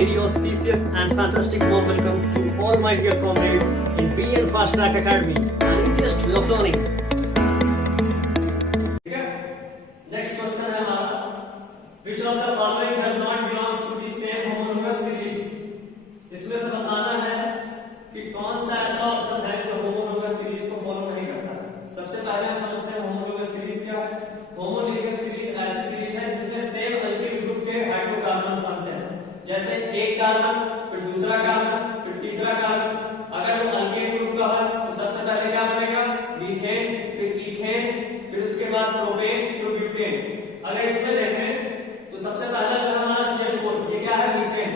very auspicious and fantastic warm welcome to all my dear comrades in BN Fast Track Academy, an easiest way of learning. Next question है हमारा, which of the following does not belong to the same homologous series? इसमें से बताना है कि कौन सा ऐसा ऑप्शन है जो homologous series को फॉलो नहीं करता है। सबसे पहले हम समझते हैं homologous series क्या है। homologous series ऐसी सीरीज है जिसमें सेम अल्किल ग्रुप के हाइड्रोकार्बन्स बनते हैं, जैसे एक कार्बन फिर दूसरा कार्बन फिर तीसरा कार्बन। अगर वो अल्केन ग्रुप का है तो सबसे पहले क्या बनेगा, मीथेन फिर इथेन फिर उसके बाद प्रोपेन फिर ब्यूटेन। अगर इसमें देखें तो सबसे पहला जो हमारा CH4 ये क्या है, मीथेन।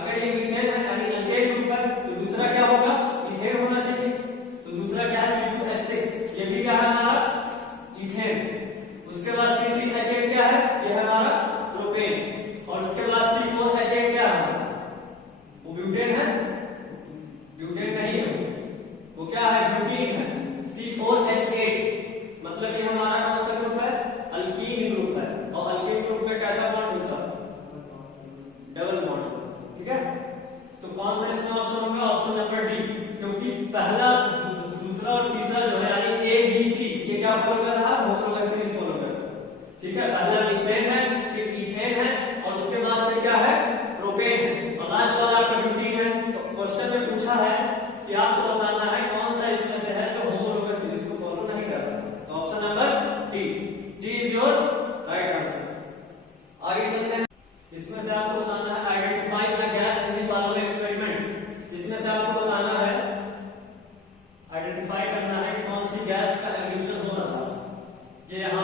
अगर ये मीथेन है यानी अल्केन ग्रुप है तो दूसरा क्या होगा, इथेन होना चाहिए। तो दूसरा क्या है, C2H6 ये भी क्या है हमारा, इथेन। उसके बाद C3H8 क्या है, ये है हमारा प्रोपेन। और उसके बाद C4H8 क्या है, वो ब्यूटेन है, ब्यूटेन नहीं है, वो क्या है, ब्यूटीन है। C4H8 मतलब ये हमारा कौन सा ग्रुप है, अल्कीन ग्रुप है। और अल्कीन ग्रुप में कैसा बॉन्ड होता है, डबल बॉन्ड। ठीक है, तो कौन सा इसमें ऑप्शन होगा, ऑप्शन नंबर डी, क्योंकि पहला दूसरा और तीसरा जो है यानी ए बी सी ये क्या फॉलो कर रहा है, होमोलॉगस सीरीज फॉलो कर रहा है। ठीक है, पहला मीथेन है फिर इथेन है और उसके बाद से क्या है, प्रोपेन है और लास्ट वाला आपका ब्यूटीन है। तो क्वेश्चन में पूछा है कि आपको बताना है कौन सा इसमें से है जो होमोलॉगस सीरीज को फॉलो नहीं कर रहा। तो option number D, D is your right answer. आगे चलते हैं, इसमें से आपको बताना है identify the gas in the following experiment. इसमें से आपको बताना है, आइडेंटिफाई करना है कौन सी गैस का एवोल्यूशन हो रहा था। ये यहाँ